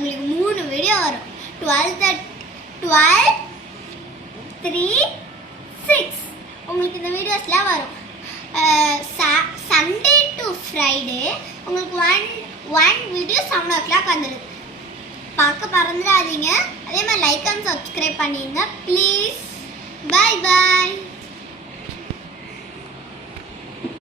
உங்களுக்கு 3 வீடியோ வரும். 12, 3, 6 உங்களுக்கு இந்த வீடியோஸ்லாம் வரும். சண்டே டு ஃப்ரைடே உங்களுக்கு ஒன் வீடியோ 7 o'clock வந்துடுது. பார்க்க மறந்துடாதீங்க. அதே மாதிரி லைக் அண்ட் சப்ஸ்கிரைப் பண்ணிடுங்க ப்ளீஸ். பாய் பாய்.